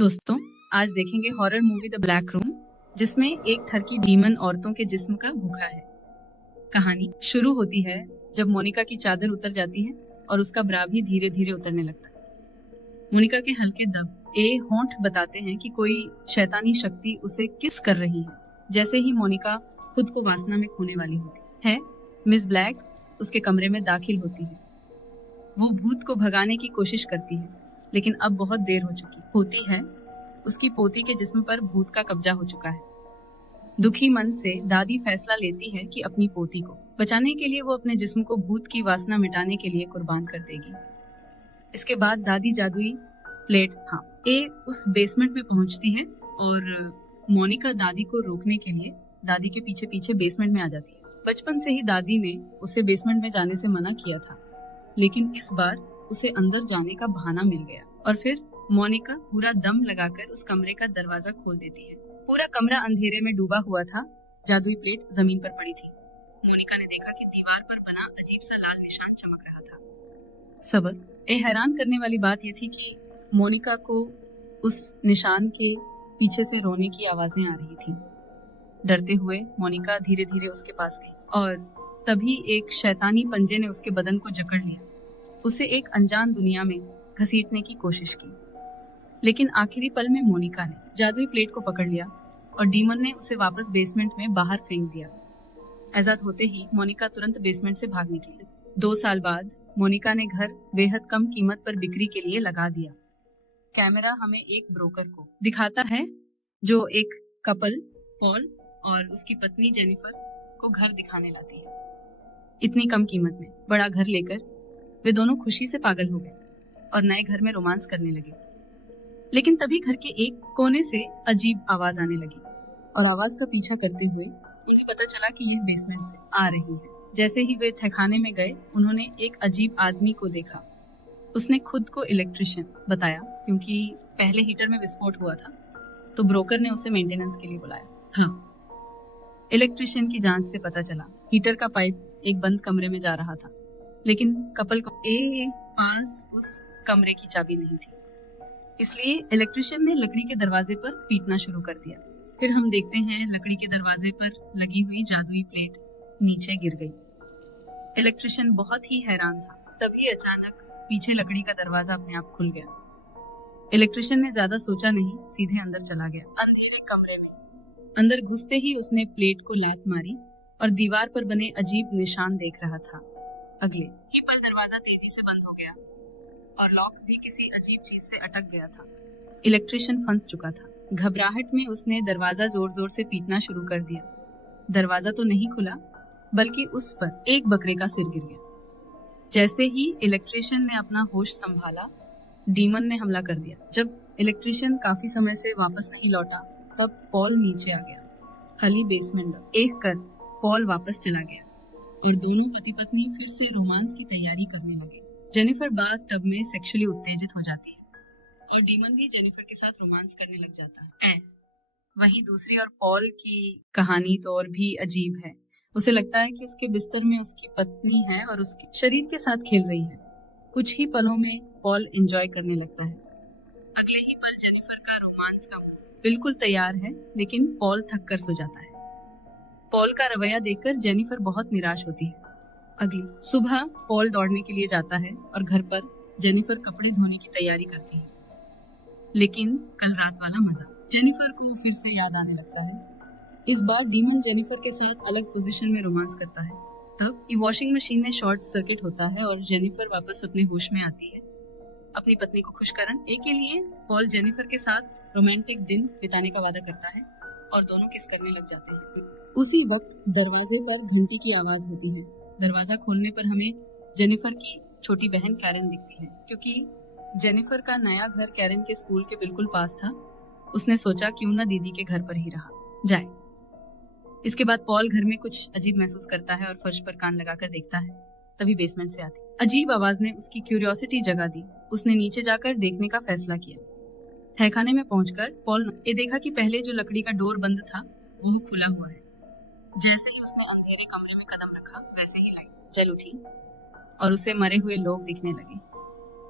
दोस्तों, आज देखेंगे horror movie the black room, जिसमें एक ठरकी डीमन औरतों के जिस्म का भूखा है। कहानी शुरू होती है जब मोनिका की चादर उतर जाती है और उसका ब्रा भी धीरे धीरे उतरने लगता है। मोनिका के हल्के दब होंठ बताते हैं कि कोई शैतानी शक्ति उसे किस कर रही है। जैसे ही मोनिका खुद को वासना में खोने वाली होती है, मिस ब्लैक उसके कमरे में दाखिल होती है। वो भूत को भगाने की कोशिश करती है, लेकिन अब बहुत देर हो चुकी होती है। उसकी पोती के जिस्म पर भूत का कब्जा हो चुका है। दुखी मन से दादी फैसला लेती है कि अपनी पोती को बचाने के लिए वो अपने जिस्म को भूत की वासना मिटाने के लिए कुर्बान कर देगी। इसके बाद दादी जादुई प्लेट उस बेसमेंट में पहुंचती है और मोनिका दादी को रोकने के लिए दादी के पीछे पीछे बेसमेंट में आ जाती है। बचपन से ही दादी ने उसे बेसमेंट में जाने से मना किया था, लेकिन इस बार उसे अंदर जाने का बहाना मिल गया और फिर मोनिका पूरा दम लगाकर उस कमरे का दरवाजा खोल देती है। पूरा कमरा अंधेरे में डूबा हुआ था। जादुई प्लेट जमीन पर पड़ी थी। मोनिका ने देखा कि दीवार पर बना अजीब सा लाल निशान चमक रहा था। सबक हैरान करने वाली बात यह थी कि मोनिका को उस निशान के पीछे से रोने की आवाजें आ रही थी। डरते हुए मोनिका धीरे धीरे उसके पास गई और तभी एक शैतानी पंजे ने उसके बदन को जकड़ लिया। उसे एक अनजान दुनिया में घसीटने की कोशिश की, लेकिन आखिरी पल में मोनिका ने जादुई प्लेट को पकड़ लिया और डीमन ने उसे वापस बेसमेंट में बाहर फेंक दिया। आजाद होते ही मोनिका तुरंत बेसमेंट से भाग निकली। 2 साल बाद मोनिका ने घर बेहद कम कीमत पर बिक्री के लिए लगा दिया। कैमरा हमें एक ब्रोकर को दिखाता है जो एक कपल पॉल और उसकी पत्नी जेनिफर को घर दिखाने लाती है। इतनी कम कीमत में बड़ा घर लेकर वे दोनों खुशी से पागल हो गए और नए घर में रोमांस करने लगे। लेकिन तभी घर के एक कोने से अजीब आवाज आने लगी और आवाज का पीछा करते हुए उन्हें पता चला कि यह बेसमेंट से आ रही है। जैसे ही वे तहखाने में गए, उन्होंने एक अजीब आदमी को देखा। उसने खुद को इलेक्ट्रिशियन बताया क्योंकि पहले हीटर में विस्फोट हुआ था, तो ब्रोकर ने उसे मेंटेनेंस के लिए बुलाया। इलेक्ट्रिशियन की जांच से पता चला हीटर का पाइप एक बंद कमरे में जा रहा था, लेकिन कपल को पास उस कमरे की चाबी नहीं थी। इसलिए इलेक्ट्रिशियन ने लकड़ी के दरवाजे पर पीटना शुरू कर दिया। फिर हम देखते हैं लकड़ी के दरवाजे पर लगी हुई जादुई प्लेट नीचे गिर गई। इलेक्ट्रिशियन बहुत ही हैरान था। तभी अचानक पीछे लकड़ी का दरवाजा अपने आप खुल गया। इलेक्ट्रिशियन ने ज्यादा सोचा नहीं, सीधे अंदर चला गया। अंधेरे कमरे में अंदर घुसते ही उसने प्लेट को लात मारी और दीवार पर बने अजीब निशान देख रहा था। अगले ही पल दरवाजा तेजी से बंद हो गया और लॉक भी किसी अजीब चीज से अटक गया था। इलेक्ट्रिशियन फंस चुका था। घबराहट में उसने दरवाजा जोर जोर से पीटना शुरू कर दिया। दरवाजा तो नहीं खुला, बल्कि उस पर एक बकरे का सिर गिर गया। जैसे ही इलेक्ट्रिशियन ने अपना होश संभाला, डीमन ने हमला कर दिया। जब इलेक्ट्रिशियन काफी समय से वापस नहीं लौटा, तब पॉल नीचे आ गया। खाली बेसमेंट देख कर पॉल वापस चला गया और दोनों पति पत्नी फिर से रोमांस की तैयारी करने लगे। जेनिफर बाथ टब में सेक्सुअली उत्तेजित हो जाती है और डीमन भी जेनिफर के साथ रोमांस करने लग जाता है। वहीं दूसरी और पॉल की कहानी तो और भी अजीब है। उसे लगता है कि उसके बिस्तर में उसकी पत्नी है और उसके शरीर के साथ खेल रही है। कुछ ही पलों में पॉल एंजॉय करने लगता है। अगले ही पल जेनिफर का रोमांस का मूड बिल्कुल तैयार है, लेकिन पॉल थक कर सो जाता है। पॉल का रवैया देखकर जेनिफर बहुत निराश होती है। अगली सुबह पॉल दौड़ने के लिए जाता है और घर पर जेनिफर कपड़े धोने की तैयारी करती है। लेकिन कल रात वाला मजा जेनिफर को फिर से याद आने लगता है। इस बार डीमन जेनिफर के साथ अलग पोजीशन में रोमांस करता है। तब वॉशिंग मशीन में शॉर्ट सर्किट होता है और जेनिफर वापस अपने होश में आती है। अपनी पत्नी को खुश करने के लिए पॉल जेनिफर के साथ रोमांटिक दिन बिताने का वादा करता है और दोनों किस करने लग जाते हैं। उसी वक्त दरवाजे पर घंटी की आवाज होती है। दरवाजा खोलने पर हमें जेनिफर की छोटी बहन कैरन दिखती है। क्योंकि जेनिफर का नया घर कैरन के स्कूल के बिल्कुल पास था, उसने सोचा क्यों ना दीदी के घर पर ही रहा जाए। इसके बाद पॉल घर में कुछ अजीब महसूस करता है और फर्श पर कान लगाकर देखता है। तभी बेसमेंट से आती अजीब आवाज ने उसकी क्यूरियोसिटी जगा दी। उसने नीचे जाकर देखने का फैसला किया। तहखाने में पहुंचकर पॉल ने देखा कि पहले जो लकड़ी का डोर बंद था वह खुला हुआ है। जैसे ही उसने अंधेरे कमरे में कदम रखा, वैसे ही लाइट जल उठी और उसे मरे हुए लोग दिखने लगे।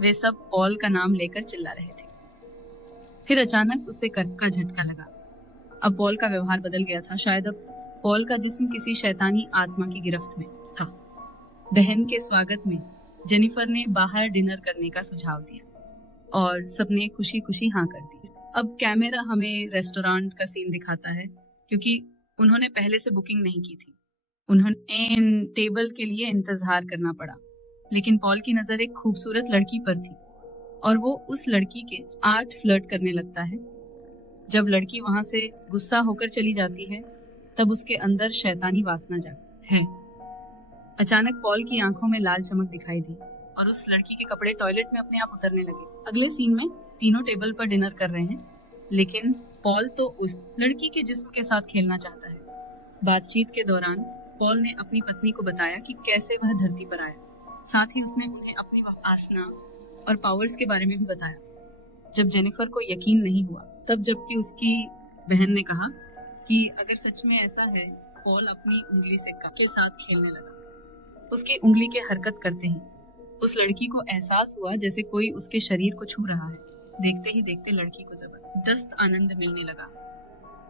वे सब पॉल का नाम लेकर चिल्ला रहे थे। फिर अचानक उसे कर्क का झटका लगा। अब पॉल का व्यवहार बदल गया था। शायद अब पॉल का जिस्म किसी शैतानी आत्मा की गिरफ्त में था। बहन के स्वागत में जेनिफर ने बाहर डिनर करने का सुझाव दिया और सबने खुशी खुशी हाँ कर दी। अब कैमरा हमें रेस्टोरेंट का सीन दिखाता है, क्योंकि उन्होंने पहले से बुकिंग नहीं की थी। उन्होंने टेबल के लिए इंतजार करना पड़ा, लेकिन पॉल की नजर एक खूबसूरत लड़की पर थी और वो उस लड़की के साथ फ्लर्ट करने लगता है। जब लड़की वहां से गुस्सा होकर चली जाती है, तब उसके अंदर शैतानी वासना जागती है। अचानक पॉल की आंखों में लाल चमक दिखाई दी और उस लड़की के कपड़े टॉयलेट में अपने आप उतरने लगे। अगले सीन में तीनों टेबल पर डिनर कर रहे हैं, लेकिन पॉल तो उस लड़की के जिस्म के साथ खेलना चाहता है। बातचीत के दौरान पॉल ने अपनी पत्नी को बताया कि कैसे वह धरती पर आया। साथ ही उसने उन्हें अपनी आसना और पावर्स के बारे में भी बताया। जब जेनिफर को यकीन नहीं हुआ, तब जबकि उसकी बहन ने कहा कि अगर सच में ऐसा है, पॉल अपनी उंगली से कप के साथ खेलने लगा। उसकी उंगली के हरकत करते ही उस लड़की को एहसास हुआ जैसे कोई उसके शरीर को छू रहा है। देखते ही देखते लड़की को जबरदस्त आनंद मिलने लगा,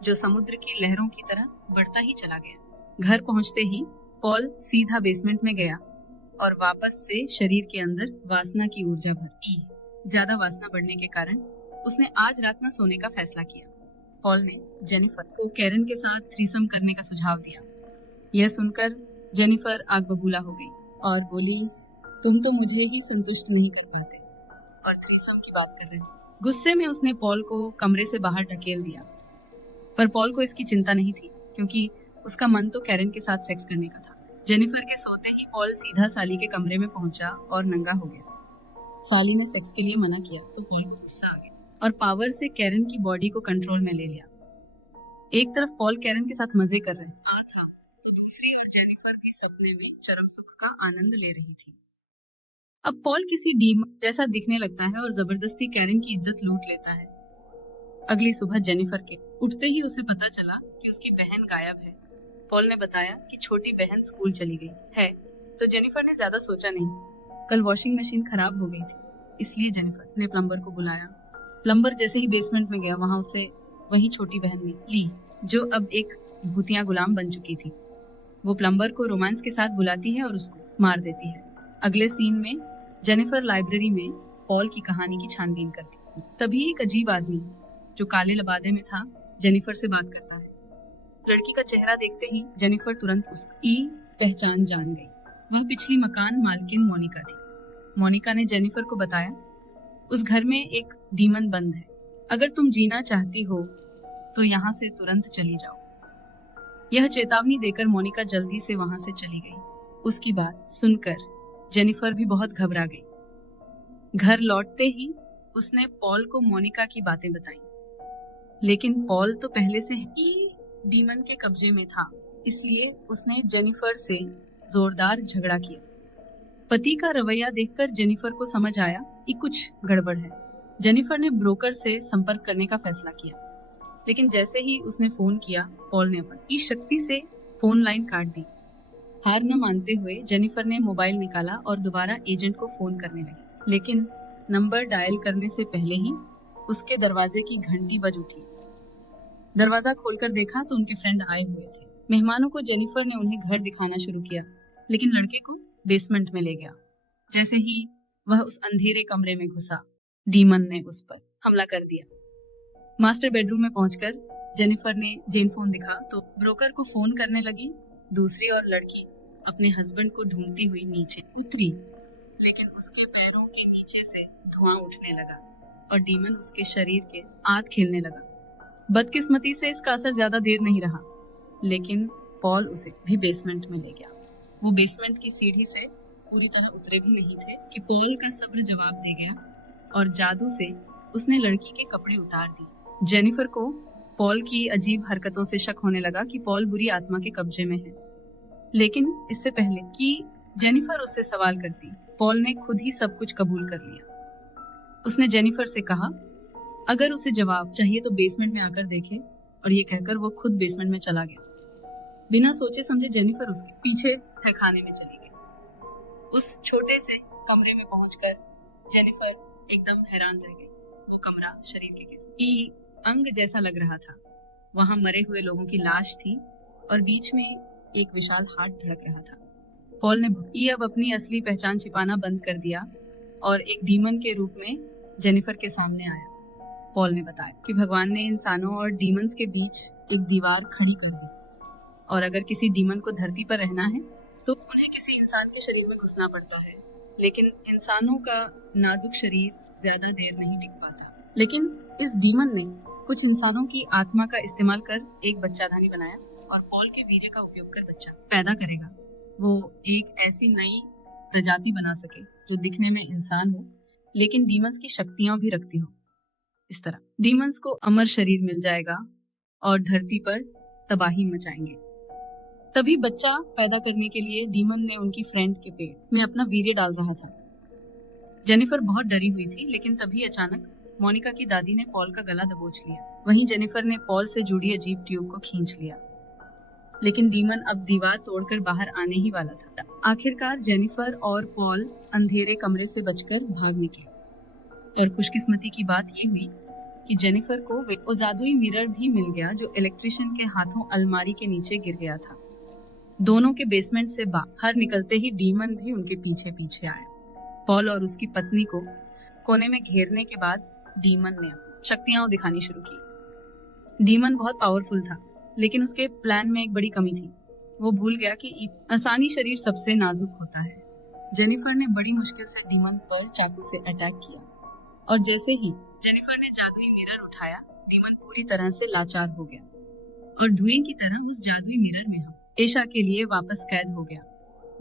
जो समुद्र की लहरों की तरह बढ़ता ही चला गया। घर पहुंचते ही पॉल सीधा बेसमेंट में गया और वापस से शरीर के अंदर वासना की ऊर्जा भरी। ज्यादा वासना बढ़ने के कारण उसने आज रात न सोने का फैसला किया। पॉल ने जेनिफर को कैरन के साथ थ्रीसम करने का सुझाव दिया। यह सुनकर जेनिफर आग बबूला हो गई और बोली, तुम तो मुझे ही संतुष्ट नहीं कर पाते और थ्रीसम की बात कर रहे हो। गुस्से में उसने पॉल को कमरे से बाहर ढकेल दिया, पर पॉल को इसकी चिंता नहीं थी, क्योंकि उसका मन तो कैरन के साथ सेक्स करने का था। जेनिफर के सोते ही पॉल सीधा साली के कमरे में पहुंचा और नंगा हो गया। साली ने सेक्स के लिए मना किया तो पॉल को गुस्सा आ गया और पावर से कैरन की बॉडी को कंट्रोल में ले लिया। एक तरफ पॉल कैरन के साथ मजे कर रहे था, तो दूसरी ओर जेनिफर भी सपने में चरम सुख का आनंद ले रही थी। अब पॉल किसी डीमन जैसा दिखने लगता है और जबरदस्ती कैरन की इज्जत लूट लेता है। अगली सुबह जेनिफर के उठते ही उसे पता चला कि उसकी बहन गायब है। पॉल ने बताया कि छोटी बहन स्कूल चली गई है, तो जेनिफर ने ज्यादा सोचा नहीं। कल वॉशिंग मशीन खराब हो गई थी, इसलिए जेनिफर ने प्लम्बर को बुलाया। प्लम्बर जैसे ही बेसमेंट में गया, वहां उसे वही छोटी बहन मिली, जो अब एक भूतिया गुलाम बन चुकी थी। वो प्लम्बर को रोमांस के साथ बुलाती है और उसको मार देती है। अगले सीन में जेनिफर लाइब्रेरी में पॉल की कहानी की छानबीन करती है। तभी एक अजीब आदमी जो काले लबादे में था जेनिफर से बात करता है। लड़की का चेहरा देखते ही जेनिफर तुरंत उसकी पहचान जान गई। वह पिछली मकान मालकिन मोनिका थी। मोनिका ने जेनिफर को बताया, उस घर में एक डीमन बंद है। अगर तुम जीना चाहती हो तो यहाँ से तुरंत चली जाओ। यह चेतावनी देकर मोनिका जल्दी से वहां से चली गई। उसकी बात सुनकर जेनिफर भी बहुत घबरा गई। घर लौटते ही उसने पॉल को मोनिका की बातें बताई, लेकिन पॉल तो पहले से ही डीमन के कब्जे में था, इसलिए उसने जेनिफर से जोरदार झगड़ा किया। पति का रवैया देखकर जेनिफर को समझ आया कि कुछ गड़बड़ है। जेनिफर ने ब्रोकर से संपर्क करने का फैसला किया, लेकिन जैसे ही उसने फोन किया, पॉल ने अपनी शक्ति से फोन लाइन काट दी। हार न मानते हुए जेनिफर ने मोबाइल निकाला और दोबारा एजेंट को फोन करने लगी, लेकिन नंबर डायल करने से पहले ही उसके दरवाजे की घंटी बज उठी। दरवाजा खोलकर देखा तो उनके फ्रेंड आए हुए थे। मेहमानों को जेनिफर ने उन्हें घर दिखाना शुरू किया, लेकिन लड़के को बेसमेंट में ले गया। जैसे ही वह उस अंधेरे कमरे में घुसा, डीमन ने उस पर हमला कर दिया। मास्टर बेडरूम में पहुंचकर जेनिफर ने जेन फोन दिखा तो ब्रोकर को फोन करने लगी। दूसरी ओर लड़की अपने हस्बैंड को ढूंढती हुई नीचे उतरी, लेकिन उसके पैरों के नीचे से धुआं उठने लगा और डीमन उसके शरीर के साथ खेलने लगा। बदकिस्मती से इसका असर ज्यादा देर नहीं रहा, लेकिन पॉल उसे भी बेसमेंट में ले गया। वो बेसमेंट की सीढ़ी से पूरी तरह उतरे भी नहीं थे कि पॉल का सब्र जवाब दे गया और जादू से उसने लड़की के कपड़े उतार दिए। जेनिफर को पॉल की अजीब हरकतों से शक होने लगा कि पॉल बुरी आत्मा के कब्जे में है, लेकिन इससे पहले कि जेनिफर उससे सवाल करती, पॉल ने खुद ही सब कुछ कबूल कर लिया। उसने जेनिफर से कहा अगर उसे जवाब चाहिए तो बेसमेंट में आकर देखे, और ये कहकर वो खुद बेसमेंट में चला गया। बिना सोचे समझे जेनिफर उसके पीछे तहखाने में चली गई। उस छोटे से कमरे में पहुंचकर जेनिफर एकदम हैरान रह गई। वो कमरा शरीर के किसी अंग जैसा लग रहा था। वहां मरे हुए लोगों की लाश थी और बीच में एक विशाल हार्ट धड़क रहा था। पॉल ने अब अपनी असली पहचान छिपाना बंद कर दिया और एक डीमन के रूप में जेनिफर के सामने आया। पॉल ने बताया कि भगवान ने इंसानों और डीमंस के बीच एक दीवार खड़ी कर दी और अगर किसी डीमन को धरती पर रहना है तो उन्हें किसी इंसान के शरीर में घुसना पड़ता है, लेकिन इंसानों का नाजुक शरीर ज्यादा देर नहीं टिक पाता। लेकिन इस डीमन ने कुछ इंसानों की आत्मा का इस्तेमाल कर एक बच्चाधानी बनाया और पॉल के वीर्य का उपयोग कर बच्चा पैदा करेगा। वो एक ऐसी नई प्रजाति बना सके जो दिखने में इंसान हो लेकिन डीमंस की शक्तियां भी रखती हो। इस तरह डीमंस को अमर शरीर मिल जाएगा और धरती पर तबाही मचाएंगे। तभी बच्चा पैदा करने के लिए डीमन ने उनकी फ्रेंड के पेट में अपना वीर्य डाल रहा था। जेनिफर बहुत डरी हुई थी, लेकिन तभी अचानक मोनिका की दादी ने पॉल का गला दबोच लिया। वहीं जेनिफर ने पॉल से जुड़ी अजीब ट्यूब को खींच लिया, लेकिन डीमन अब दीवार तोड़कर बाहर आने ही वाला था। आखिरकार जेनिफर और पॉल अंधेरे कमरे से बचकर भाग निकले और खुशकिस्मती की बात यह हुई कि जेनिफर को वो जादुई मिरर भी मिल गया जो इलेक्ट्रिशियन के हाथों अलमारी के नीचे गिर गया था। दोनों के बेसमेंट से बाहर निकलते ही डीमन भी उनके पीछे पीछे आया। पॉल और उसकी पत्नी को कोने में घेरने के बाद डीमन ने शक्तियां दिखानी शुरू की। डीमन बहुत पावरफुल था, लेकिन उसके प्लान में एक बड़ी कमी थी। वो भूल गया कि आसानी शरीर सबसे नाजुक होता है। जेनिफर ने बड़ी मुश्किल से डीमन पर चाकू से अटैक किया और जैसे ही जेनिफर ने जादुई मिरर उठाया, डीमन पूरी तरह से लाचार हो गया और धुएं की तरह उस जादुई मिरर में हमेशा के लिए वापस कैद हो गया।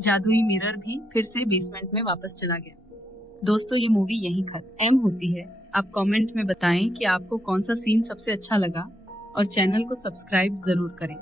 जादुई मिरर भी फिर से बेसमेंट में वापस चला गया। दोस्तों, ये मूवी यहीं खत्म होती है। आप कमेंट में बताएं कि आपको कौन सा सीन सबसे अच्छा लगा और चैनल को सब्सक्राइब जरूर करें।